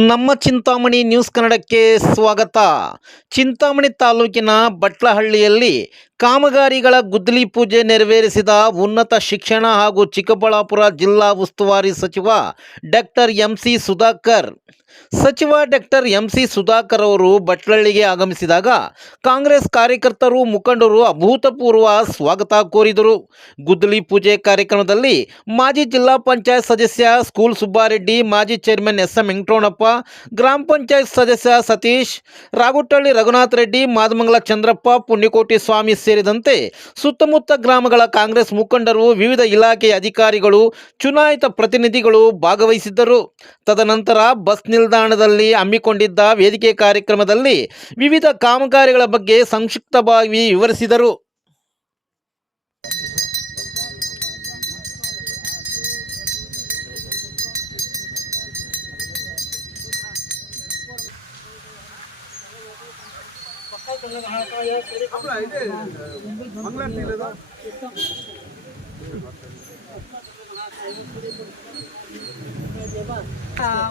ನಮ್ಮ ಚಿಂತಾಮಣಿ ನ್ಯೂಸ್ ಕನ್ನಡಕ್ಕೆ ಸ್ವಾಗತ. ಚಿಂತಾಮಣಿ ತಾಲೂಕಿನ ಬಟ್ಲಹಳ್ಳಿಯಲ್ಲಿ ಕಾಮಗಾರಿಗಳ ಗುದ್ದಲಿ ಪೂಜೆ ನೆರವೇರಿಸಿದ ಉನ್ನತ ಶಿಕ್ಷಣ ಹಾಗೂ ಚಿಕ್ಕಬಳ್ಳಾಪುರ ಜಿಲ್ಲಾ ಉಸ್ತುವಾರಿ ಸಚಿವ ಡಾಕ್ಟರ್ ಎಂ ಸಿ ಸುಧಾಕರ್. ಸಚಿವ ಡಾಕ್ಟರ್ ಎಂ ಸಿ ಸುಧಾಕರ್ ಅವರು ಬಟ್ಲಹಳ್ಳಿಗೆ ಆಗಮಿಸಿದಾಗ ಕಾಂಗ್ರೆಸ್ ಕಾರ್ಯಕರ್ತರು ಮುಖಂಡರು ಅಭೂತಪೂರ್ವ ಸ್ವಾಗತ ಕೋರಿದರು. ಗುದ್ದಲಿ ಪೂಜೆ ಕಾರ್ಯಕ್ರಮದಲ್ಲಿ ಮಾಜಿ ಜಿಲ್ಲಾ ಪಂಚಾಯತ್ ಸದಸ್ಯ ಸ್ಕೂಲ್ ಸುಬ್ಬಾರೆಡ್ಡಿ, ಮಾಜಿ ಚೇರ್ಮನ್ ಎಸ್ ಎಂ ವೆಂಕಟರಮಣಪ್ಪ, ಗ್ರಾಮ ಪಂಚಾಯತ್ ಸದಸ್ಯ ಸತೀಶ್ ರಾಗುಟಳ್ಳಿ ರಘುನಾಥ ರೆಡ್ಡಿ, ಮಾದಮಂಗಲ ಚಂದ್ರಪ್ಪ, ಪುಣ್ಯಕೋಟಿ ಸ್ವಾಮಿ ಸೇರಿದಂತೆ ಸುತ್ತಮುತ್ತ ಗ್ರಾಮಗಳ ಕಾಂಗ್ರೆಸ್ ಮುಖಂಡರು, ವಿವಿಧ ಇಲಾಖೆಯ ಅಧಿಕಾರಿಗಳು, ಚುನಾಯಿತ ಪ್ರತಿನಿಧಿಗಳು ಭಾಗವಹಿಸಿದ್ದರು. ತದನಂತರ ಬಸ್ ನಿಲ್ದಾಣದಲ್ಲಿ ಹಮ್ಮಿಕೊಂಡಿದ್ದ ವೇದಿಕೆ ಕಾರ್ಯಕ್ರಮದಲ್ಲಿ ವಿವಿಧ ಕಾಮಗಾರಿಗಳ ಬಗ್ಗೆ ಸಂಕ್ಷಿಪ್ತವಾಗಿ ವಿವರಿಸಿದರು.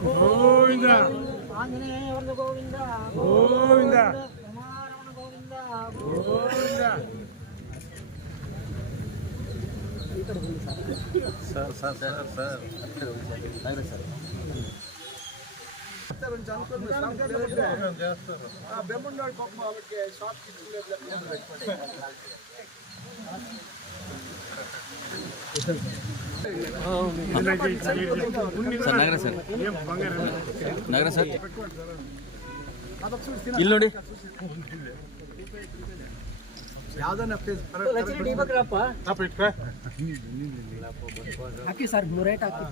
ಗೋವಿಂದ ಆಂಜನೇಯವರದ ಗೋವಿಂದ ಗೋವಿಂದ ಕುಮಾರವನ ಗೋವಿಂದ ಗೋವಿಂದ ಸರ್ ನಗರ ಸರ್ ನಗರ ಸರ್ ಇಲ್ಲಿ ನೋಡಿ ಹಾಕಿ ಸರ್ ರೇಟ್ ಹಾಕಿ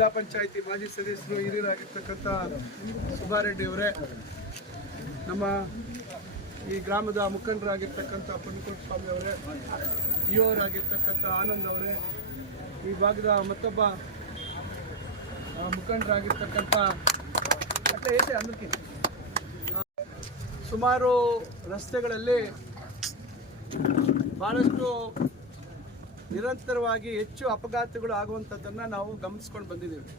ಜಿಲ್ಲಾ ಪಂಚಾಯಿತಿ ಮಾಜಿ ಸದಸ್ಯರು ಹಿರಿಯರಾಗಿರ್ತಕ್ಕಂಥ ಸುಬ್ಬಾರೆಡ್ಡಿ ಅವರೇ, ನಮ್ಮ ಈ ಗ್ರಾಮದ ಮುಖಂಡರಾಗಿರ್ತಕ್ಕಂಥ ಪುಣ್ಯಕೋಟ ಸ್ವಾಮಿ ಅವರೇ ಇವರಾಗಿರ್ತಕ್ಕಂಥ ಆನಂದ್ ಅವರೇ, ಈ ಭಾಗದ ಮತ್ತೊಬ್ಬ ಮುಖಂಡರಾಗಿರ್ತಕ್ಕಂಥ. ಸುಮಾರು ರಸ್ತೆಗಳಲ್ಲಿ ಭಾಳಷ್ಟು ನಿರಂತರವಾಗಿ ಹೆಚ್ಚು ಅಪಘಾತಗಳು ಆಗುವಂಥದ್ದನ್ನು ನಾವು ಗಮನಿಸ್ಕೊಂಡು ಬಂದಿದ್ದೀವಿ.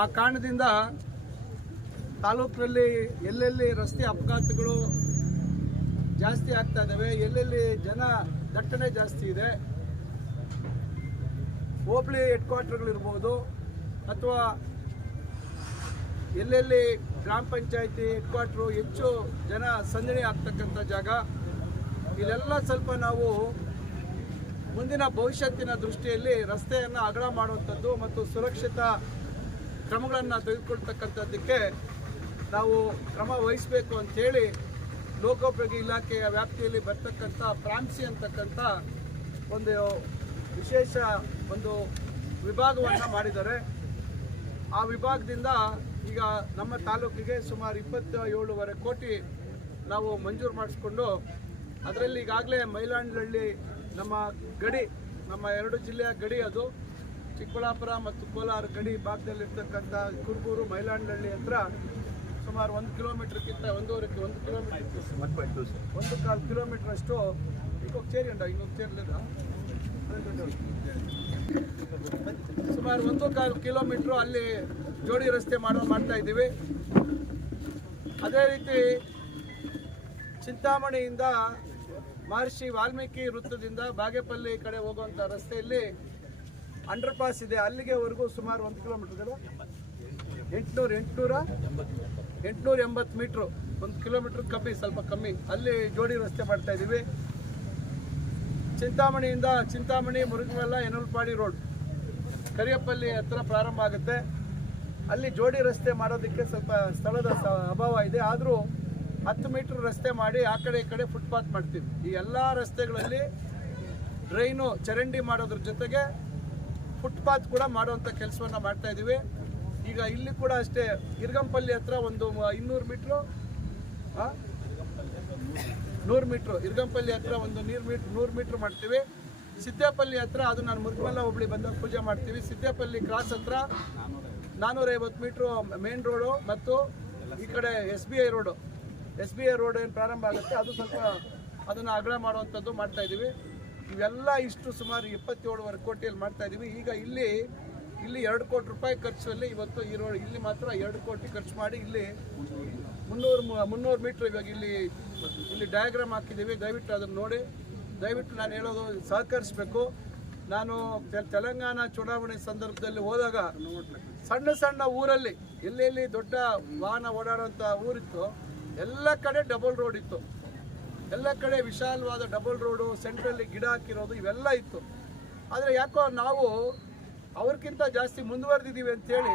ಆ ಕಾರಣದಿಂದ ತಾಲೂಕಿನಲ್ಲಿ ಎಲ್ಲೆಲ್ಲಿ ರಸ್ತೆ ಅಪಘಾತಗಳು ಜಾಸ್ತಿ ಆಗ್ತಾ ಇದ್ದಾವೆ, ಎಲ್ಲೆಲ್ಲಿ ಜನ ದಟ್ಟಣೆ ಜಾಸ್ತಿ ಇದೆ, ಹೋಬಳಿ ಹೆಡ್ ಕ್ವಾರ್ಟರ್ಗಳಿರ್ಬೋದು ಅಥವಾ ಎಲ್ಲೆಲ್ಲಿ ಗ್ರಾಮ ಪಂಚಾಯತಿ ಹೆಡ್ ಕ್ವಾರ್ಟ್ರು ಹೆಚ್ಚು ಜನ ಸಂದಣಿ ಆಗ್ತಕ್ಕಂಥ ಜಾಗ ಇಲ್ಲೆಲ್ಲ ಸ್ವಲ್ಪ ನಾವು ಮುಂದಿನ ಭವಿಷ್ಯತ್ತಿನ ದೃಷ್ಟಿಯಲ್ಲಿ ರಸ್ತೆಯನ್ನು ಅಗಲ ಮಾಡುವಂಥದ್ದು ಮತ್ತು ಸುರಕ್ಷಿತ ಕ್ರಮಗಳನ್ನು ತೆಗೆದುಕೊಳ್ತಕ್ಕಂಥದ್ದಕ್ಕೆ ನಾವು ಕ್ರಮ ವಹಿಸಬೇಕು ಅಂಥೇಳಿ ಲೋಕೋಪಯೋಗಿ ಇಲಾಖೆಯ ವ್ಯಾಪ್ತಿಯಲ್ಲಿ ಬರ್ತಕ್ಕಂಥ ಪ್ರಾಂಸಿ ಅಂತಕ್ಕಂಥ ಒಂದು ವಿಶೇಷ ಒಂದು ವಿಭಾಗವನ್ನು ಮಾಡಿದ್ದಾರೆ. ಆ ವಿಭಾಗದಿಂದ ಈಗ ನಮ್ಮ ತಾಲೂಕಿಗೆ ಸುಮಾರು ಇಪ್ಪತ್ತ ಏಳುವರೆ ಕೋಟಿ ನಾವು ಮಂಜೂರು ಮಾಡಿಸ್ಕೊಂಡು ಅದರಲ್ಲಿ ಈಗಾಗಲೇ ಮೈಲಾಂಡ್ಲಹಳ್ಳಿ ನಮ್ಮ ಗಡಿ ನಮ್ಮ ಎರಡು ಜಿಲ್ಲೆಯ ಗಡಿ ಅದು. ಚಿಕ್ಕಬಳ್ಳಾಪುರ ಮತ್ತು ಕೋಲಾರ ಗಡಿ ಭಾಗದಲ್ಲಿರ್ತಕ್ಕಂಥ ಕುರುಬೂರು ಮೈಲಾಂಡ್ಲಹಳ್ಳಿ ಹತ್ರ ಸುಮಾರು ಒಂದು ಕಿಲೋಮೀಟ್ರ್ಗಿಂತ ಒಂದೂವರೆಗೆ ಒಂದು ಕಿಲೋಮೀಟರ್ ಒಂದು ಕಾಲು ಕಿಲೋಮೀಟರ್ ಅಷ್ಟು ಈಗ ಸೇರಿ ಉಂಟ ಇನ್ನೊಂದು ಸೇರಲಿಲ್ಲ. ಸುಮಾರು ಒಂದು ಕಾಲು ಕಿಲೋಮೀಟ್ರು ಅಲ್ಲಿ ಜೋಡಿ ರಸ್ತೆ ಮಾಡೋ ಮಾಡ್ತಾ ಇದ್ದೀವಿ. ಅದೇ ರೀತಿ ಚಿಂತಾಮಣಿಯಿಂದ ಮಹರ್ಷಿ ವಾಲ್ಮೀಕಿ ವೃತ್ತದಿಂದ ಬಾಗೇಪಲ್ಲಿ ಕಡೆ ಹೋಗುವಂಥ ರಸ್ತೆಯಲ್ಲಿ ಅಂಡರ್ ಪಾಸ್ ಇದೆ. ಅಲ್ಲಿಗೆವರೆಗೂ ಸುಮಾರು ಒಂದು ಕಿಲೋಮೀಟರ್ ಎಂಟುನೂರು, ಎಂಟುನೂರ ಎಂಟುನೂರ ಎಂಬತ್ತು ಮೀಟ್ರು ಒಂದು ಕಿಲೋಮೀಟ್ರ್ ಕಮ್ಮಿ, ಸ್ವಲ್ಪ ಕಮ್ಮಿ. ಅಲ್ಲಿ ಜೋಡಿ ರಸ್ತೆ ಮಾಡ್ತಾ ಇದ್ದೀವಿ. ಚಿಂತಾಮಣಿಯಿಂದ ಚಿಂತಾಮಣಿ ಮುರುಗಮಲ್ಲ ಎನಲ್ಪಾಡಿ ರೋಡ್ ಕರಿಯಪ್ಪಲ್ಲಿ ಹತ್ರ ಪ್ರಾರಂಭ ಆಗುತ್ತೆ. ಅಲ್ಲಿ ಜೋಡಿ ರಸ್ತೆ ಮಾಡೋದಕ್ಕೆ ಸ್ವಲ್ಪ ಸ್ಥಳದ ಅಭಾವ ಇದೆ. ಆದರೂ ಹತ್ತು ಮೀಟರ್ ರಸ್ತೆ ಮಾಡಿ ಆ ಕಡೆ ಈ ಕಡೆ ಫುಟ್ಪಾತ್ ಮಾಡ್ತೀವಿ. ಈ ಎಲ್ಲ ರಸ್ತೆಗಳಲ್ಲಿ ಡ್ರೈನು ಚರಂಡಿ ಮಾಡೋದ್ರ ಜೊತೆಗೆ ಫುಟ್ಪಾತ್ ಕೂಡ ಮಾಡುವಂಥ ಕೆಲಸವನ್ನು ಮಾಡ್ತಾ ಇದ್ದೀವಿ ಈಗ ಇಲ್ಲಿ ಕೂಡ ಅಷ್ಟೇ, ಇರ್ಗಂಪಲ್ಲಿ ಹತ್ರ ಒಂದು ಇನ್ನೂರು ಮೀಟ್ರು ನೂರು ಮೀಟ್ರು, ಇರ್ಗಂಪಲ್ಲಿ ಹತ್ರ ಒಂದು ನೀರು ಮೀಟ್ರ್ ನೂರು ಮೀಟ್ರ್ ಮಾಡ್ತೀವಿ. ಸಿದ್ದೇಪಲ್ಲಿ ಹತ್ರ, ಅದು ನಾನು ಮುರುಗಮಲ್ಲ ಹೋಬಳಿ ಬಂದಾಗ ಪೂಜೆ ಮಾಡ್ತೀವಿ. ಸಿದ್ದೇಪಲ್ಲಿ ಕ್ರಾಸ್ ಹತ್ರ ನಾನ್ನೂರೈವತ್ತು ಮೀಟ್ರು ಮೇನ್ ರೋಡು ಮತ್ತು ಈ ಕಡೆ S B I road S B I road ಏನು ಪ್ರಾರಂಭ ಆಗುತ್ತೆ, ಅದು ಸ್ವಲ್ಪ ಅದನ್ನು ಅಗಲ ಮಾಡುವಂಥದ್ದು ಮಾಡ್ತಾ ಇದ್ದೀವಿ ಇವೆಲ್ಲ ಇಷ್ಟು ಸುಮಾರು ಇಪ್ಪತ್ತೇಳುವರೆ ಕೋಟಿಯಲ್ಲಿ ಮಾಡ್ತಾ ಇದ್ದೀವಿ ಈಗ ಇಲ್ಲಿ ಇಲ್ಲಿ ಎರಡು ಕೋಟಿ ರೂಪಾಯಿ ಖರ್ಚಲ್ಲಿ ಇವತ್ತು ಈ ರೋಡ್, ಇಲ್ಲಿ ಮಾತ್ರ ಎರಡು ಕೋಟಿ ಖರ್ಚು ಮಾಡಿ ಇಲ್ಲಿ ಮುನ್ನೂರು ಮುನ್ನೂರು ಮೀಟ್ರ್ ಇವಾಗ ಇಲ್ಲಿ ಇಲ್ಲಿ ಡಯಾಗ್ರಾಮ್ ಹಾಕಿದ್ದೀವಿ. ದಯವಿಟ್ಟು ಅದನ್ನು ನೋಡಿ. ದಯವಿಟ್ಟು ನಾನು ಹೇಳೋದು ಸಹಕರಿಸಬೇಕು. ನಾನು ತೆಲ್- ತೆಲಂಗಾಣ ಚುನಾವಣೆ ಸಂದರ್ಭದಲ್ಲಿ ಹೋದಾಗ ಸಣ್ಣ ಸಣ್ಣ ಊರಲ್ಲಿ, ಎಲ್ಲೆಲ್ಲಿ ದೊಡ್ಡ ವಾಹನ ಓಡಾಡುವಂಥ ಊರಿತ್ತು ಎಲ್ಲ ಕಡೆ ಡಬಲ್ ರೋಡ್ ಇತ್ತು. ಎಲ್ಲ ಕಡೆ ವಿಶಾಲವಾದ ಡಬಲ್ ರೋಡು ಸೆಂಟ್ರಲ್ಲಿ ಗಿಡ ಹಾಕಿರೋದು ಇವೆಲ್ಲ ಇತ್ತು. ಆದರೆ ಯಾಕೋ ನಾವು ಅವ್ರಿಗಿಂತ ಜಾಸ್ತಿ ಮುಂದುವರೆದಿದ್ದೀವಿ ಅಂತೇಳಿ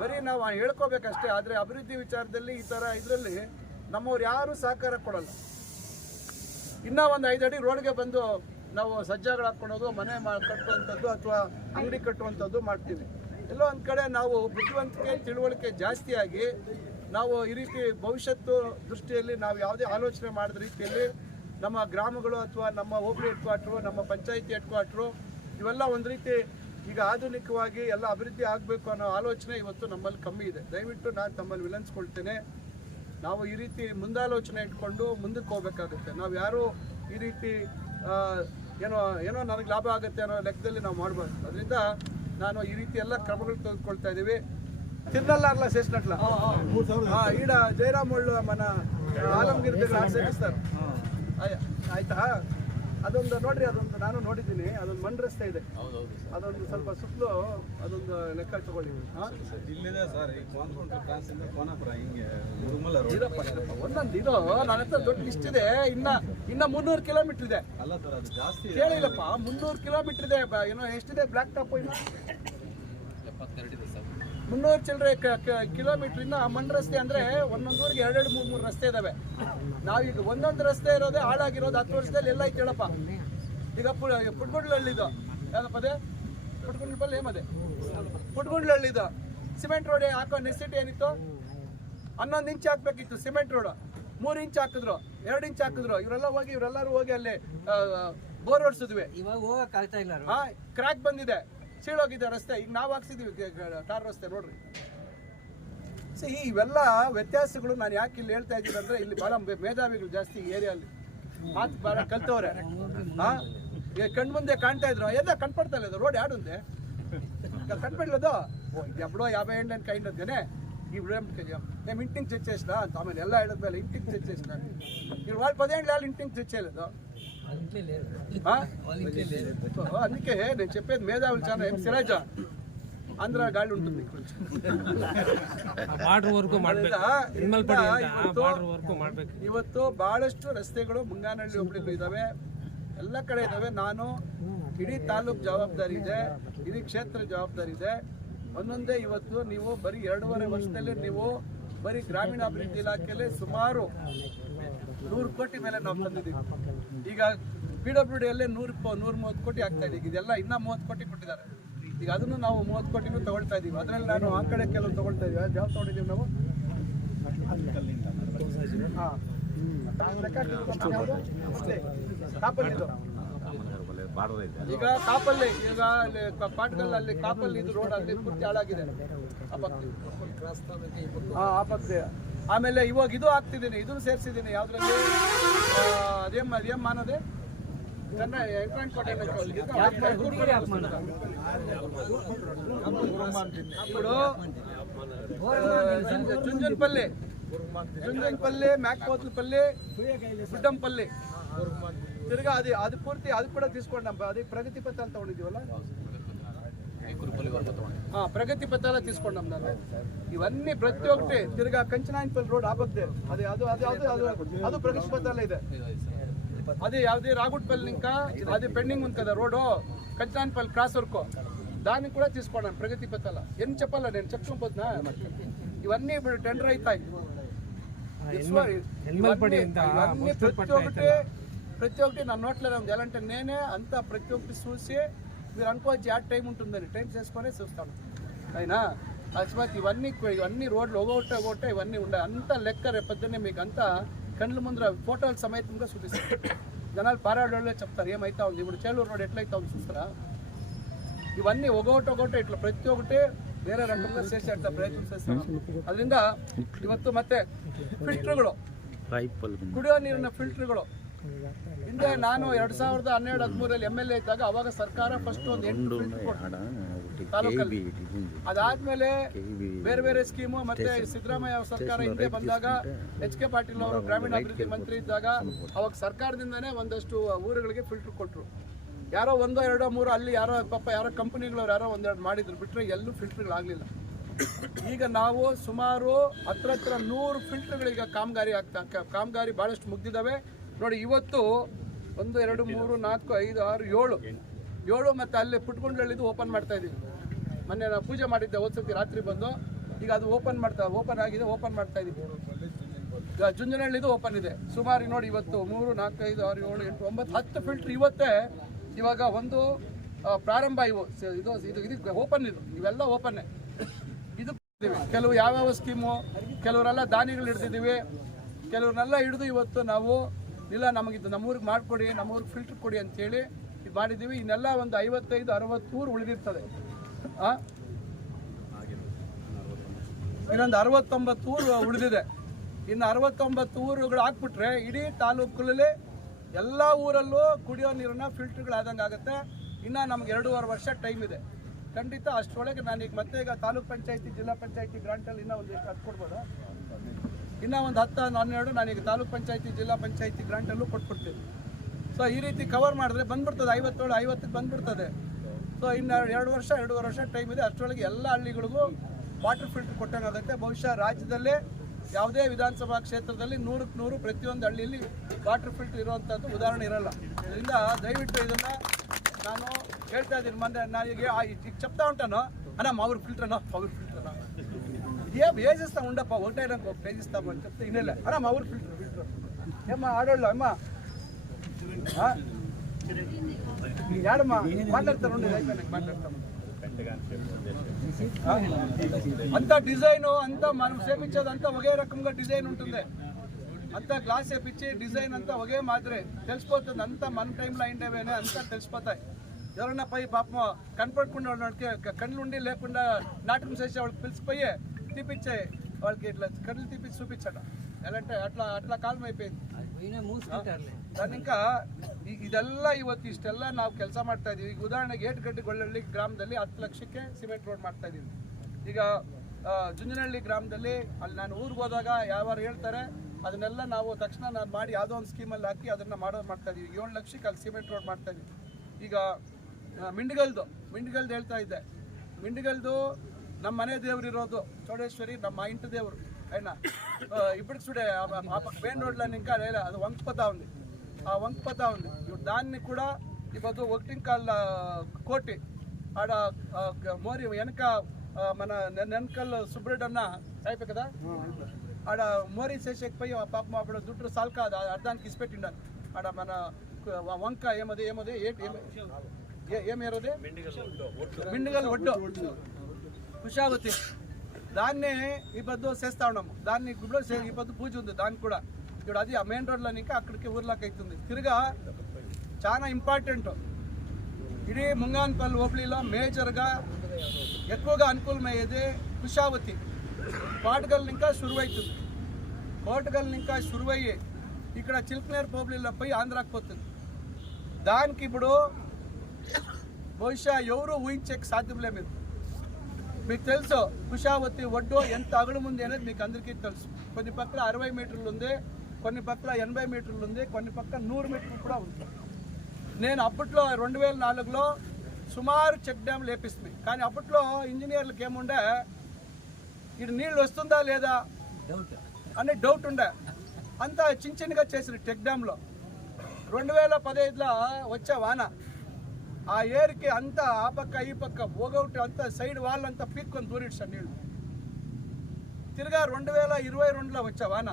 ಬರೀ ನಾವು ಹೇಳ್ಕೋಬೇಕಷ್ಟೇ. ಆದರೆ ಅಭಿವೃದ್ಧಿ ವಿಚಾರದಲ್ಲಿ ಈ ಥರ ಇದರಲ್ಲಿ ನಮ್ಮವ್ರು ಯಾರೂ ಸಹಕಾರ ಕೊಡಲ್ಲ. ಇನ್ನೂ ಒಂದು ಐದು ಅಡಿ ರೋಡ್ಗೆ ಬಂದು ನಾವು ಸಜ್ಜಾಗಳು ಹಾಕ್ಕೊಳೋದು, ಮನೆ ಕಟ್ಟುವಂಥದ್ದು ಅಥವಾ ಅಂಗಡಿ ಕಟ್ಟುವಂಥದ್ದು ಮಾಡ್ತೀವಿ. ಎಲ್ಲೋ ಒಂದು ಕಡೆ ನಾವು ಬುದ್ಧಿವಂತಿಕೆ, ತಿಳುವಳಿಕೆ ಜಾಸ್ತಿಯಾಗಿ ನಾವು ಈ ರೀತಿ ಭವಿಷ್ಯತ್ತು ದೃಷ್ಟಿಯಲ್ಲಿ ನಾವು ಯಾವುದೇ ಆಲೋಚನೆ ಮಾಡಿದ ರೀತಿಯಲ್ಲಿ ನಮ್ಮ ಗ್ರಾಮಗಳು ಅಥವಾ ನಮ್ಮ ಹೋಬಳಿ ಹೆಡ್ ಕ್ವಾರ್ಟ್ರು ನಮ್ಮ ಪಂಚಾಯಿತಿ ಹೆಡ್ ಕ್ವಾರ್ಟ್ರು ಇವೆಲ್ಲ ಒಂದು ರೀತಿ ಈಗ ಆಧುನಿಕವಾಗಿ ಎಲ್ಲ ಅಭಿವೃದ್ಧಿ ಆಗಬೇಕು ಅನ್ನೋ ಆಲೋಚನೆ ಇವತ್ತು ನಮ್ಮಲ್ಲಿ ಕಮ್ಮಿ ಇದೆ. ದಯವಿಟ್ಟು ನಾನು ತಮ್ಮಲ್ಲಿ ವಿನಂತಿಸ್ಕೊಳ್ತೇನೆ. ನಾವು ಈ ರೀತಿ ಮುಂದಾಲೋಚನೆ ಇಟ್ಕೊಂಡು ಮುಂದಕ್ಕೆ ಹೋಗ್ಬೇಕಾಗುತ್ತೆ. ನಾವು ಯಾರು ಈ ರೀತಿ ಏನೋ ಏನೋ ನನಗೆ ಲಾಭ ಆಗುತ್ತೆ ಅನ್ನೋ ಲೆಕ್ಕದಲ್ಲಿ ನಾವು ಮಾಡಬಾರ್ದು. ಅದರಿಂದ ನಾನು ಈ ರೀತಿ ಎಲ್ಲ ಕ್ರಮಗಳು ತೆಗೆದುಕೊಳ್ತಾ ಇದ್ದೀವಿ. ತಿನ್ನಲ್ಲ ಸೇಸ್ನಟ್ಲ ఈడ ಈಡ మన ಒಳ್ಳು దగ్గర ಆಲಂಗಿರ್ ಸೇರಿಸ್ತಾರೆ. ಆಯ್ತಾ? ಅದೊಂದು ನೋಡ್ರಿ ಅದೊಂದು ನಾನು ನೋಡಿದ್ದೀನಿ. ಅದೊಂದು ಮಣ್ಣು ರಸ್ತೆ ಇದೆ ಅದೊಂದು ಸ್ವಲ್ಪ ಸುತ್ತಲೂ ಅದೊಂದು ಲೆಕ್ಕ ತಗೊಳ್ಳಿ. ಇಲ್ಲಿದೆ ಸರ್ ಈ ಕೋನಾಪುರ ಹಿಂಗೆ ಮುರುಮಲ ಒಂದೊಂದು ಇದು ನನ್ನ ಹತ್ರ ದೊಡ್ಡ ಲಿಸ್ಟ್ ಇದೆ. ಇನ್ನ ಇನ್ನ ಮುನ್ನೂರು ಕಿಲೋಮೀಟರ್ ಇದೆ. ಅಲ್ಲ ಸರ್ ಅದು ಜಾಸ್ತಿ. ಕೇಳಿಲ್ಲಪ್ಪ ಮುನ್ನೂರು ಕಿಲೋಮೀಟರ್ ಇದೆ. ಏನೋ ಎಷ್ಟಿದೆ? ಬ್ಲಾಕ್ ಟಾಪ್ ಇನ್ನು ಮುನ್ನೂರು ಚಿಲ್ಲರೆ ಕಿಲೋಮೀಟರ್ ಇಂದ ಮಣ್ಣು ರಸ್ತೆ ಅಂದ್ರೆ ಒಂದೊಂದು ಊರಿಗೆ ಎರಡೆರಡು ಮೂರು ಮೂರು ರಸ್ತೆ ಇದಾವೆ. ನಾವೀಗ ಒಂದೊಂದು ರಸ್ತೆ ಇರೋದೇ ಹಾಳಾಗಿರೋದು ಹತ್ತು ವರ್ಷದಲ್ಲಿ ಎಲ್ಲ ಐತೆ ಹೇಳಪ್ಪ. ಈಗ ಪುಟ್ಗುಂಡ್ಲಹಳ್ಳಿದು ಯಾವ್ದಪ್ಪ ಅದೇ? ಪುಟ್ಗುಂಡ್ಲಪಲ್ಲಿ ಏಮದೆ ಪುಟ್ಗುಂಡ್ಲಹಳ್ಳಿದು ಸಿಮೆಂಟ್ ರೋಡ್ ಹಾಕೋ ನೆಸಿಟಿ ಏನಿತ್ತು? ಹನ್ನೊಂದು ಇಂಚ್ ಹಾಕ್ಬೇಕಿತ್ತು ಸಿಮೆಂಟ್ ರೋಡ್. ಮೂರು ಇಂಚ್ ಹಾಕಿದ್ರು ಎರಡು ಇಂಚ್ ಹಾಕಿದ್ರು. ಇವರೆಲ್ಲ ಹೋಗಿ ಇವರೆಲ್ಲರೂ ಹೋಗಿ ಅಲ್ಲಿ ಬೋರ್ ಹೊಡ್ಸಿದ್ವಿ. ಇವಾಗ ಹೋಗಕ್ ಆಗ್ತಾ ಇಲ್ಲ ಹಾ ಕ್ರ್ಯಾಕ್ ಬಂದಿದೆ. ಸೀಳೋಗಿದೆ ರಸ್ತೆ ಈಗ ನಾವು ಹಾಕ್ಸಿದೀವಿ ಟಾರ್ ರಸ್ತೆ ನೋಡ್ರಿ ಸಿ ಇವೆಲ್ಲ ವ್ಯತ್ಯಾಸಗಳು ನಾನು ಯಾಕೆ ಇಲ್ಲಿ ಹೇಳ್ತಾ ಇದ್ದೀನಿ ಅಂದ್ರೆ ಇಲ್ಲಿ ಬಹಳ ಮೇ- ಮೇಧಾವಿಗಳು ಜಾಸ್ತಿ ಈ ಏರಿಯಲ್ಲಿ ಮಾತು ಬಹಳ ಕಲ್ತವ್ರೆ ಹಾ ಈಗ ಕಣ್ಮುಂದೆ ಕಾಣ್ತಾ ಇದ್ರು ಎಲ್ಲ ಕಣ್ಪಡ್ತಾ ಇಲ್ಲ ರೋಡ್ ಯಾಡುಂದೆ కనపడలేదు ఎప్పుడో యాభై ఏళ్ళు అని కైండేనే ఇప్పుడు మేము ఇంటికి తెచ్చేసిన ఆమె ఎలా ఏడదు ఇంటికి తెచ్చేసిన ఇప్పుడు వాళ్ళు పదేళ్ళు వాళ్ళు ఇంటికి తెచ్చేయలేదు ఆ? ఓ, అందుకే నేను చెప్పేది మేధావులు చాలా ఏం సిరాజ ఆంధ్ర గాలి ఉంటుంది ఇక్కడ నుంచి. ಬಾರ್ಡರ್ ವರ್ಕು ಮಾಡ್ಬೇಕು ಅದರಿಂದ ನಿಮ್ಮಲ್ಪಡಿ ಅಂತ ಇವತ್ತು- ಬಾರ್ಡರ್ ವರ್ಕು ಮಾಡ್ಬೇಕು ಇವತ್ತು ಬಹಳಷ್ಟು ರಸ್ತೆಗಳು ಮುಂಗಾನಹಳ್ಳಿ ಹೋಬಳಿಗಳು ಇದ್ದಾವೆ ಎಲ್ಲ ಕಡೆ ಇದ್ದಾವೆ ನಾನು ಇಡೀ ತಾಲೂಕ್ ಜವಾಬ್ದಾರಿ ಇದೆ ಇಡೀ ಕ್ಷೇತ್ರ ಜವಾಬ್ದಾರಿ ಇದೆ ಒಂದೊಂದೇ ಇವತ್ತು ನೀವು ಬರೀ ಎರಡೂವರೆ ವರ್ಷದಲ್ಲಿ ನೀವು ಬರೀ ಗ್ರಾಮೀಣಾಭಿವೃದ್ಧಿ ಇಲಾಖೆಯಲ್ಲಿ ಸುಮಾರು ನೂರು ಕೋಟಿ ಮೇಲೆ ನಾವು ತಂದಿದ್ದೀವಿ. ಈಗ ಪಿ ಡಬ್ಲ್ಯೂ ಡಿಯಲ್ಲೇ ನೂರು ನೂರು ಮೂವತ್ತು ಕೋಟಿ ಆಗ್ತಾ ಇದೆ. ಈಗ ಇದೆಲ್ಲ ಇನ್ನೂ ಮೂವತ್ತು ಕೋಟಿ ಕೊಟ್ಟಿದ್ದಾರೆ. ಈಗ ಅದನ್ನು ನಾವು ಮೂವತ್ತು ಕೋಟಿಗೂ ತಗೊಳ್ತಾ ಇದ್ದೀವಿ ಅದರಲ್ಲಿ ನಾನು ಆ ಕಡೆ ಕೆಲವು ತಗೊಳ್ತಾ ಇದ್ದೀವಿ ಯಾವ ತಗೊಂಡಿದ್ದೀವಿ ನಾವು? ಹಾಂ ಈಗ ಕಾಪಲ್ಲಿ ಈಗ ಅಲ್ಲಿ ಪಾಟ್ಗಲ್ಲಲ್ಲಿ ಕಾಪಲ್ಲಿ ಇದು ರೋಡ್ ಅಲ್ಲಿ ಪೂರ್ತಿ ಹಾಳಾಗಿದೆ. ಆ ಪಕ್ಕ. ಆಮೇಲೆ ಇವಾಗ ಇದು ಹಾಕ್ತಿದ್ದೀನಿ ಇದನ್ನು ಸೇರಿಸಿದ್ದೀನಿ ಯಾವುದ್ರಲ್ಲಿ? ಅದೇಮ್ ಅದೇಮ್ ಮಾನದೆ ಚುಂಜನ್ ಪಲ್ಲೆ ಚುಂಜನ್ ಪಲ್ಲೆ ಮ್ಯಾಕ್ಕೋತ್ಲ ಪಲ್ಲೆ ಗುಡ್ಡಂ ಪಲ್ಲೆ ತಿರ್ಗಾ ಅದೇ ಅದು ಪೂರ್ತಿ ಅದು ಕೂಡ ತಿಸ್ಕೊಂಡಪ್ಪ ಅದೇ ಪ್ರಗತಿ ಪತ್ರ ಅಂತ ತಗೊಂಡಿದ್ದೀವಲ್ಲ? ప్రగతి పత్రాలు తీసుకోండి అమ్మ ఇవన్నీ ప్రతి ఒక్కటి తిరగా కంచనాయనపల్లి రోడ్ ఆపద్దే అది ಅದು ಅದು ಅದು ಅದು ಅದು ప్రగతి పత్రాలు ಇದೆ అది యావది రాగుడ్పల్లి ఇంకా అది పెండింగ్ ఉంది కదా రోడ్డు కంచనాయనపల్లి క్రాస్ వరకు దాన్ని కూడా తీసుకోండి ప్రగతి పత్రాల ఎన్ని చెప్పాలా నేను చెప్పుకోపోతున్నా ఇవన్నీ ఇప్పుడు టెండర్ అవుతాయి ಹೆಣ್ಮಲ್ಪಡಿ ಅಂತ ఇవన్నీ ವಸ್ತು ప్రతి ಪಟ್ಟ ఒక్కటి ప్రతి ఒక్కటి నా నోట్లోనే ఉంది ఎలా అంటే నేనే అంతా ప్రతి ఒక్కటి చూసి మీరు అనుకోవచ్చు యాడ్ టైం ఉంటుందని టైం చేసుకొని చూస్తాను. అయినా అకస్మాత్ ఇవన్నీ ఇవన్నీ రోడ్లు ఒగొట్ట ఒగొట్ట ఇవన్నీ ఉండే అంతా లెక్క రేపొద్దునే మీకు అంతా కండ్ల ముందర ఫోటోలు సమేతంగా చూపిస్తారు. జనాలు పారాడోళ్ళే చెప్తారు ఏమైతా ఉంది? ఇప్పుడు చేలూరు రోడ్ ఎట్లయితే ఉంది చూస్తారా? ఇవన్నీ ఒకటి ఒకటి ఇట్లా ప్రతి ఒక్కటే వేరే రకంగా చేసేట ప్రయత్నం చేస్తారు అది ఇవత్తు మతే ఫిల్టర్ కూడా. ಫಿಲ್ಟರ್ಗಳು నీరున్న ఫిల్టర్ కూడా. ಹಿಂದೆ ನಾನು ಎರಡ್ ಸಾವಿರದ ಹನ್ನೆರಡು ಹದಿಮೂರಲ್ಲಿ ಎಂ ಎಲ್ ಎ ಇದ್ದಾಗ ಅವಾಗ ಸರ್ಕಾರ ಫಸ್ಟ್ ಒಂದು ಎಂಟು ತಾಲೂಕಲ್ಲಿ. ಅದಾದ್ಮೇಲೆ ಬೇರೆ ಬೇರೆ ಸ್ಕೀಮು ಮತ್ತೆ ಸಿದ್ದರಾಮಯ್ಯ ಸರ್ಕಾರ ಹಿಂದೆ ಬಂದಾಗ ಎಚ್ ಕೆ ಪಾಟೀಲ್ ಅವರು ಗ್ರಾಮೀಣಾಭಿವೃದ್ಧಿ ಮಂತ್ರಿ ಇದ್ದಾಗ ಅವಾಗ ಸರ್ಕಾರದಿಂದನೇ ಒಂದಷ್ಟು ಊರುಗಳಿಗೆ ಫಿಲ್ಟರ್ ಕೊಟ್ಟರು ಯಾರೋ ಒಂದೋ ಎರಡೋ ಮೂರು ಅಲ್ಲಿ ಯಾರೋ ಪಾಪ ಯಾರೋ ಕಂಪನಿಗಳವ್ರು ಯಾರೋ ಒಂದೆರಡು ಮಾಡಿದ್ರು ಬಿಟ್ಟರೆ ಎಲ್ಲೂ ಫಿಲ್ಟರ್ಗಳಾಗಲಿಲ್ಲ ಈಗ ನಾವು ಸುಮಾರು ಹತ್ರ ಹತ್ರ ನೂರು ಫಿಲ್ಟರ್ಗಳೀಗ ಕಾಮಗಾರಿ ಆಗ್ತಾ ಕಾಮಗಾರಿ ಭಾಳಷ್ಟು ಮುಗ್ದಿದ್ದಾವೆ ನೋಡಿ, ಇವತ್ತು ಒಂದು, ಎರಡು, ಮೂರು, ನಾಲ್ಕು, ಐದು, ಆರು, ಏಳು. ಏಳು ಮತ್ತು ಅಲ್ಲಿ ಪುಟ್ಕೊಂಡ್ಲಳ್ಳಿದು ಓಪನ್ ಮಾಡ್ತಾ ಇದ್ದೀವಿ. ಮೊನ್ನೆ ನಾವು ಪೂಜೆ ಮಾಡಿದ್ದೆ ಹೋದ್ಸತಿ ರಾತ್ರಿ ಬಂದು. ಈಗ ಅದು ಓಪನ್ ಮಾಡ್ತಾ ಓಪನ್ ಆಗಿದೆ ಓಪನ್ ಮಾಡ್ತಾ ಇದ್ದೀವಿ. ಜುಂಜನಹಳ್ಳಿದು ಓಪನ್ ಇದೆ ಸುಮಾರು ನೋಡಿ, ಇವತ್ತು ಮೂರು, ನಾಲ್ಕು, ಐದು, ಆರು, ಏಳು, ಎಂಟು, ಒಂಬತ್ತು, ಹತ್ತು ಫಿಲ್ಟ್ರ್ ಇವತ್ತೇ ಇವಾಗ ಒಂದು ಪ್ರಾರಂಭ ಇವು. ಇದು ಇದು ಇದು ಓಪನ್ ಇದು. ಇವೆಲ್ಲ ಓಪನ್ನೇ ಇದು. ಕೆಲವು ಯಾವ್ಯಾವ ಸ್ಕೀಮು ಕೆಲವರೆಲ್ಲ ದಾನಿಗಳು ಹಿಡ್ದಿದ್ದೀವಿ. ಕೆಲವ್ರನ್ನೆಲ್ಲ ಹಿಡಿದು ಇವತ್ತು ನಾವು ಇಲ್ಲ ನಮಗಿದು ನಮ್ಮೂರಿಗೆ ಮಾಡಿಕೊಡಿ, ನಮ್ಮೂರಿಗೆ ಫಿಲ್ಟರ್ ಕೊಡಿ ಅಂತೇಳಿ ಇದು ಮಾಡಿದ್ದೀವಿ. ಇನ್ನೆಲ್ಲ ಒಂದು ಐವತ್ತೈದು ಅರವತ್ತು ಊರು ಉಳಿದಿರ್ತದೆ. ಆ? ಇನ್ನೊಂದು ಅರವತ್ತೊಂಬತ್ತು ಊರು ಉಳಿದಿದೆ. ಇನ್ನು ಅರವತ್ತೊಂಬತ್ತು ಊರುಗಳು ಹಾಕ್ಬಿಟ್ರೆ ಇಡೀ ತಾಲೂಕಲ್ಲಿ ಎಲ್ಲ ಊರಲ್ಲೂ ಕುಡಿಯೋ ನೀರನ್ನ ಫಿಲ್ಟರ್ಗಳಾದಂಗೆ ಆಗುತ್ತೆ. ಇನ್ನು ನಮ್ಗೆ ಎರಡೂವರೆ ವರ್ಷ ಟೈಮ್ ಇದೆ. ಖಂಡಿತ ಅಷ್ಟರೊಳಗೆ ನಾನೀಗ ಮತ್ತೆ ಈಗ ತಾಲೂಕು ಪಂಚಾಯತಿ, ಜಿಲ್ಲಾ ಪಂಚಾಯತಿ ಗ್ರಾಂಟಲ್ಲಿ ಇನ್ನೂ ಒಂದಿಷ್ಟು ಹತ್ತು ಇನ್ನೂ ಒಂದು ಹತ್ತು ಹನ್ನೆರಡು ನಾನೀಗ ತಾಲೂಕು ಪಂಚಾಯತಿ, ಜಿಲ್ಲಾ ಪಂಚಾಯತಿ ಗ್ರಾಂಟಲ್ಲೂ ಕೊಟ್ಬಿಡ್ತೀನಿ. ಸೊ ಈ ರೀತಿ ಕವರ್ ಮಾಡಿದ್ರೆ ಬಂದ್ಬಿಡ್ತದೆ, ಐವತ್ತೇಳು, ಐವತ್ತಕ್ಕೆ ಬಂದ್ಬಿಡ್ತದೆ. ಸೊ ಇನ್ನು ಎರಡು ವರ್ಷ, ಎರಡೂವರೆ ವರ್ಷ ಟೈಮ್ ಇದೆ. ಅಷ್ಟರೊಳಗೆ ಎಲ್ಲ ಹಳ್ಳಿಗಳಿಗೂ ವಾಟರ್ ಫಿಲ್ಟರ್ ಕೊಟ್ಟಂಗಾಗುತ್ತೆ. ಬಹುಶಃ ರಾಜ್ಯದಲ್ಲೇ ಯಾವುದೇ ವಿಧಾನಸಭಾ ಕ್ಷೇತ್ರದಲ್ಲಿ ನೂರಕ್ಕೆ ನೂರು ಪ್ರತಿಯೊಂದು ಹಳ್ಳಿಯಲ್ಲಿ ವಾಟರ್ ಫಿಲ್ಟರ್ ಇರುವಂಥದ್ದು ಉದಾಹರಣೆ ಇರಲ್ಲ. ಇದರಿಂದ ದಯವಿಟ್ಟು ಇದನ್ನು ನಾನು ಹೇಳ್ತಾ ಇದ್ದೀನಿ. ಮೊನ್ನೆ ನಾನು ಈಗ ಚಪ್ತಾ ಉಂಟಾನೋ? ಅಣ್ಣ ಅವ್ರ ಫಿಲ್ಟರ್ನೋ ಅವ್ರ ಫಿಲ್ಟರ್ನೋ ఏ వేసిస్తాం ఉండప్ప ఒకటే ఒక పేజ్ అని చెప్తే ఇన్నలే అన్న మా ఊరు ఫిల్టర్ ఫిల్టర్. ఏమ్మా ఆడోళ్ళు అమ్మా. ఆ? యాడమ్మా? మాట్లాడతారు అయిపోయినాక మాట్లాడతాము అంత డిజైన్ అంతా మనం చేపించేది అంతా ఒకే రకంగా డిజైన్ ఉంటుంది. అంతా గ్లాస్ వేపించి డిజైన్ అంతా ఒకే మాదిరే. తెలిసిపోతుంది అంతా మన టైంలో అయిండేవేనే అంతా తెలిసిపోతాయి. ఎవరన్నా పోయి పాపం కనపడకుండా ఉన్నవాడికి కళ్ళు ఉండి లేకుండా నాటకం చేసే వాళ్ళకి పిలిచిపోయి తీపిచ్చే వాళ్ళకి ఇట్లా కళ్ళు తీపిచ్చి చూపించట ఎలా అంటే అట్లా అట్లా కాలం అయిపోయింది దాన్ని ఇంకా ಇ- ಇದೆಲ್ಲ ಇವತ್ತು ಇಷ್ಟೆಲ್ಲ ನಾವು ಕೆಲಸ ಮಾಡ್ತಾ ಇದೀವಿ ಈಗ ಉದಾಹರಣೆಗೆ ಏಟ್ಗಡ್ಡೆ ಗೊಳ್ಳಳ್ಳಿ ಗ್ರಾಮದಲ್ಲಿ ಹತ್ತು ಲಕ್ಷಕ್ಕೆ ಸಿಮೆಂಟ್ ರೋಡ್ ಮಾಡ್ತಾ ಇದೀವಿ ಈಗ ಆ, ಜುಂಜನಹಳ್ಳಿ ಗ್ರಾಮದಲ್ಲಿ ಅಲ್ಲಿ ನಾನು ಊರಿಗೆ ಹೋದಾಗ ಯಾವಾರು ಹೇಳ್ತಾರೆ ಅದನ್ನೆಲ್ಲ ನಾವು ತಕ್ಷಣ ನಾನು ಮಾಡಿ ಯಾವುದೋ ಒಂದು ಸ್ಕೀಮಲ್ಲಿ ಹಾಕಿ ಅದನ್ನು ಮಾಡೋದು ಮಾಡ್ತಾ ಇದೀವಿ ಏಳು ಲಕ್ಷಕ್ಕೆ ಅಲ್ಲಿ ಸಿಮೆಂಟ್ ರೋಡ್ ಮಾಡ್ತಾ ಇದೀವಿ ಈಗ ಆ, ಮಿಂಡಿಗಲ್ದು ಮಿಂಡಿಗಲ್ದು ಹೇಳ್ತಾ ಇದ್ದೆ ಮಿಂಡಿಗಲ್ದು ನಮ್ಮ ಮನೆ ದೇವ್ರು ಇರೋದು ಚೌಡೇಶ್ವರಿ ನಮ್ಮ ఇంటి దేవుడు ఆయన ఇప్పుడు చూడే ఆ పక్క మెయిన్ రోడ్లో ఇంకా లేదా అది వంకపోతా ఉంది ఆ వంకపోతా ఉంది ఇప్పుడు దాన్ని కూడా ఇప్పుడు ఒకటి కాళ్ళ కోటి ఆడ ఆ, గ- మోరి వెనక ఆ, మన నె- వెనకల్ సుబ్రెడ్ అన్న అయిపోయి కదా ఆడ మోరీ చేసేకపోయి ఆ పాపం అప్పుడు దుడ్డు సాల్కా అది అర్ధానికి ఇసిపెట్టిండారు ఆడ మన కు- వంక ఏమది ఏమది ఏంటి ఏ- ఏం ఏరోది మిండిగల్ ఒడ్డు కుషావతి. దాన్నే ఈ పొద్దు చేస్తా ఉన్నాము. దాన్ని గుడిలో ఈ పొద్దు పూజ ఉంది దానికి కూడా. ఇప్పుడు అది ఆ మెయిన్ రోడ్లో ఇంకా అక్కడికి ఊర్లోకి అవుతుంది తిరిగా చాలా ఇంపార్టెంట్ ఇడీ ముంగాన్పల్లి ఓపిలిలో మేజర్గా ఎక్కువగా అనుకూలమయ్యేది కుషావతి. కోటగల్ ఇంకా శురువైతుంది కోటగల్ ఇంకా శురువయ్యి ఇక్కడ చిల్కనేర్ పోబ్లీలో పోయి ఆంధ్రాకి పోతుంది. దానికి ఇప్పుడు బహుశా ఎవరు ఊహించే సాధ్యం మీరు మీకు తెలుసు కుషావతి ఒడ్డు ఎంత అగుడు ఉంది అనేది మీకు అందరికీ తెలుసు. కొన్ని పక్కల అరవై మీటర్లు ఉంది కొన్ని పక్కల ఎనభై మీటర్లు ఉంది కొన్ని పక్కల నూరు మీటర్లు కూడా ఉంది. నేను అప్పట్లో రెండు వేల నాలుగులో సుమారు చెక్ డ్యామ్ లేపిస్తుంది. కానీ అప్పట్లో ఇంజనీర్లకు ఏముండే ఇది నీళ్ళు వస్తుందా లేదా? అనే డౌట్ ఉండే. అంతా చిన్న చిన్నగా చేసిన చెక్ డ్యామ్లో. రెండు వేల పదహైదులో వచ్చే వాన. ఆ ఏరికి అంతా ఆ పక్క ఈ పక్క ఓగౌట్ అంతా సైడ్ వాళ్ళంతా పీక్కొని దూరిడ్చాను నీళ్ళు తిరగా రెండు వేల ఇరవై రెండులో వచ్చా వాన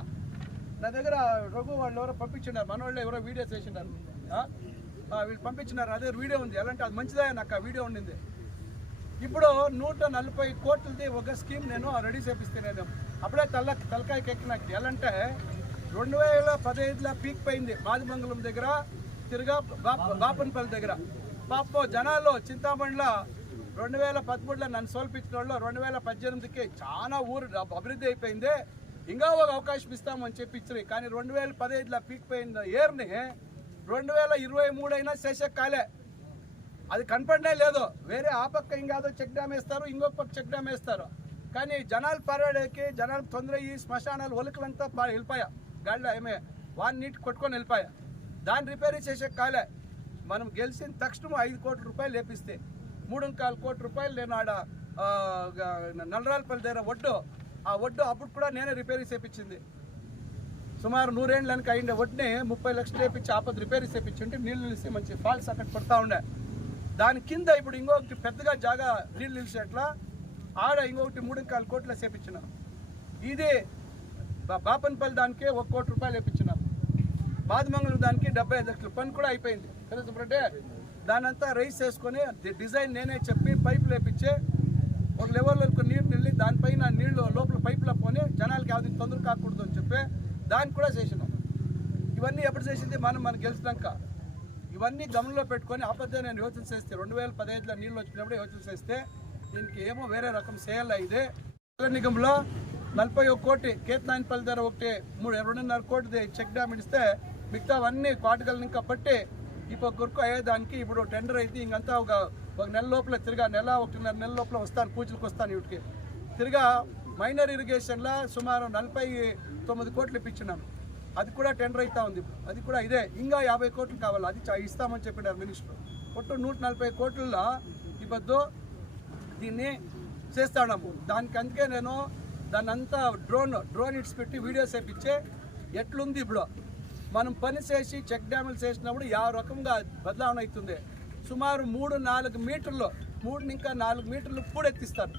నా దగ్గర రఘు వాళ్ళు ఎవరో పంపించినారు మన వాళ్ళు ఎవరో వీడియో చేసినారు వీళ్ళు పంపించినారు అదే వీడియో ఉంది. ఎలాంటి అది మంచిదే నాకు ఆ వీడియో ఉండింది. ఇప్పుడు నూట నలభై కోట్లది ఒక స్కీమ్ నేను రెడీ చేపిస్తే నేను అప్పుడే తల్ల తలకాయకి ఎక్కినాక ఎలాంటే రెండు వేల పదహైదులో పీక్ పోయింది మాదిమంగళం దగ్గర తిరుగా బాప- బాపనపల్లి దగ్గర. పాపం జనాలు చింతామణిలో రెండు వేల పదమూడులో నన్ను సోల్పించిన వాళ్ళు రెండు వేల పద్దెనిమిదికి చాలా ఊరు అభివృద్ధి అయిపోయింది. ఇంకా ఒక అవకాశం ఇస్తామని చెప్పి ఇచ్చారు కానీ రెండు వేల పదహైదులో పీక్ పోయిన రెండు వేల ఇరవై మూడు అయినా శేషక్ కాలే అది కనపడనే లేదు. వేరే ఆ పక్క ఇంకాదో చెక్ డ్యామ్ వేస్తారు ఇంకొక పక్క చెక్ డ్యామ్ వేస్తారు. కానీ జనాలు పర్వాడేకి జనాలు తొందర ఈ శ్మశానాలు ఒలుకలంతా వెళ్ళిపోయా. గాడిలో ఏమే వాన్ నీటి కొట్టుకొని వెళ్ళిపోయా. దాన్ని రిపేర్ చేసే కాలే. మనం గెలిచిన తక్షణం ఐదు కోట్ల రూపాయలు లేపిస్తే మూడు కాలు కోట్ల రూపాయలు నేను ఆడ నల్లరాలపల్లి దగ్గర ఒడ్డు ఆ ఒడ్డు అప్పుడు కూడా నేనే రిపేర్ చేపించింది. సుమారు నూరేళ్ళ వెనక అయిండే ఒడ్డుని ముప్పై లక్షలు వేపించి ఆపద రిపేర్ చేపించుంటే నీళ్ళు నిలిసి మంచి ఫాల్స్ అక్కడ పడతా ఉండే. దాని కింద ఇప్పుడు ఇంకొకటి పెద్దగా జాగా నీళ్ళు నిలిచేట్లా ఆడ ఇంకొకటి మూడు కాలు కోట్లు చేపించిన. ఇది బాపన్పల్లి దానికి ఒక కోటి రూపాయలు వేపించినాం బాదమంగళం దానికి డెబ్బై ఐదు లక్షలు. పని కూడా అయిపోయింది. కదా సుబ్రటే దాని అంతా రైస్ చేసుకొని డిజైన్ నేనే చెప్పి పైపు లేపించి ఒక లెవెల్లో నీరు నిల్లి దానిపైన నీళ్ళు లోపల పైపులో పోని జనాలకి అది తొందర కాకూడదు అని చెప్పి దాన్ని కూడా చేసినాం. ఇవన్నీ ఎప్పుడు చేసింది? మనం మనం గెలిచినాక. ఇవన్నీ గమనంలో పెట్టుకొని ఆపద నేను యోచన చేస్తే రెండు వేల పదహైదులో నీళ్ళు వచ్చినప్పుడు యోచన చేస్తే దీనికి ఏమో వేరే రకం చేయాలి ఇదే. నగర నిగంలో నలభై ఒక కోటి కేతనాయనపల్లి ధర ఒకటి మూడు రెండున్నర కోటి చెక్ డ్యామ్ ఇస్తే మిగతావన్నీ కోటగలను ఇంకా పట్టి ఇప్పుడు కొరకు అయ్యేదానికి ఇప్పుడు టెండర్ అయితే ఇంకంతా ఒక ఒక నెల లోపల తిరిగా నెల ఒకటిన్నర నెల లోపల వస్తాను పూజలకు వస్తాను వీటికి తిరిగా మైనర్ ఇరిగేషన్లో సుమారు నలభై తొమ్మిది కోట్లు ఇప్పించినాను అది కూడా టెండర్ అవుతా ఉంది. అది కూడా ఇదే. ఇంకా యాభై కోట్లు కావాలి. అది చా- ఇస్తామని చెప్పినారు మినిస్టర్. ఒట్టు నూట నలభై కోట్లలో ఇప్పుడు దీన్ని చేస్తాము దానికి అందుకే నేను దాన్ని అంతా డ్రోన్ డ్రోన్ ఇట్స్ పెట్టి వీడియోస్ వేపించే ఎట్లుంది ఇప్పుడు? మనం పని చేసి చెక్ డ్యాములు చేసినప్పుడు యా రకంగా బదలావణ అవుతుంది. సుమారు మూడు నాలుగు మీటర్లు మూడు ఇంకా నాలుగు మీటర్లు పూడెత్తిస్తారు.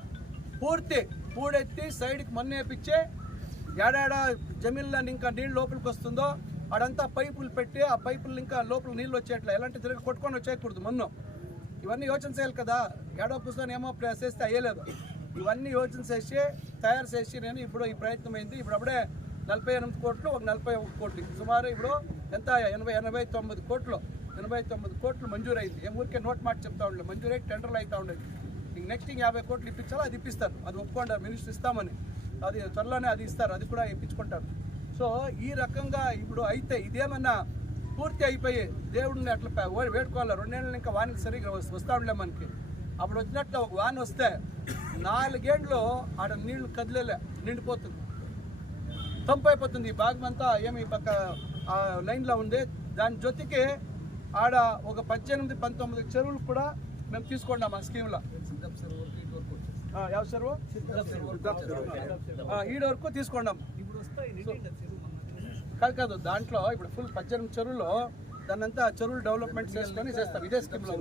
పూర్తి పూడెత్తి సైడ్కి మన్ను వేపించే ఏడాడ జమీన్లో ఇంకా నీళ్ళు లోపలికి వస్తుందో ఆడంతా పైపులు పెట్టి ఆ పైపులు ఇంకా లోపల నీళ్ళు వచ్చేట్లా ఎలాంటి తిరిగి కొట్టుకొని వచ్చేయకూడదు మన్ను. ఇవన్నీ యోచన చేయాలి కదా. ఏడో పుస్తకం ఏమో చేస్తే అయ్యలేదు. ఇవన్నీ యోచన చేసి తయారు చేసి నేను ఇప్పుడు ఈ ప్రయత్నం అయింది. ఇప్పుడు అప్పుడే నలభై ఎనిమిది కోట్లు ఒక నలభై ఒక కోట్లు. సుమారు ఇప్పుడు ఎంత ఎనభై ఎనభై తొమ్మిది కోట్లు. ఎనభై తొమ్మిది కోట్లు మంజూరైంది. ఏం ఊరికే నోట్ మాట చెప్తా ఉండలేదు మంజూరై టెండర్లు అవుతా ఉండేది ఇంక నెక్స్ట్ ఇంక యాభై కోట్లు ఇప్పించాలో? అది ఇప్పిస్తారు. అది ఒప్పుకోండి మినిస్టర్ ఇస్తామని. అది త్వరలోనే అది ఇస్తారు. అది కూడా ఇప్పించుకుంటారు. సో ఈ రకంగా ఇప్పుడు అయితే ఇదేమన్నా పూర్తి అయిపోయి దేవుడిని అట్లా వేడుకోవాలి? రెండేళ్ళు ఇంకా వానికి సరిగ్గా వస్తూ వస్తా ఉండలే మనకి. అప్పుడు వచ్చినట్లు ఒక వాన వస్తే నాలుగేండ్లు ఆడ నీళ్ళు కదిలేలే నిండిపోతుంది. తంపు అయిపోతుంది ఈ భాగం అంతా ఏమి ఈ పక్క లైన్లో ఉంది. దాని జొతికి ఆడ ఒక పద్దెనిమిది పంతొమ్మిది చెరువులు కూడా మేము తీసుకున్నాం ఆ స్కీమ్లో ఆ, చెరువు? ఈడ వరకు తీసుకున్నాం. కాదు కాదు దాంట్లో ఇప్పుడు ఫుల్ పద్దెనిమిది చెరువులో దాన్నంతా చెరువులు డెవలప్మెంట్ చేసుకొని చేస్తాం. ఇదే స్కీమ్లో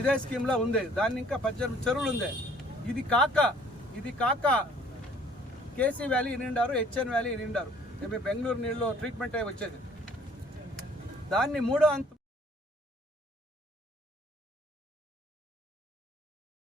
ఇదే స్కీమ్లో ఉంది. దాన్ని ఇంకా పద్దెనిమిది చెరువులు ఉంది. ఇది కాక ఇది కాక కేసీ వ్యాలీ నిండారు హెచ్ఎన్ వ్యాలీ నిండారు బెంగళూరు నీళ్ళు ట్రీట్మెంట్ అయి వచ్చేది. దాన్ని మూడో అంత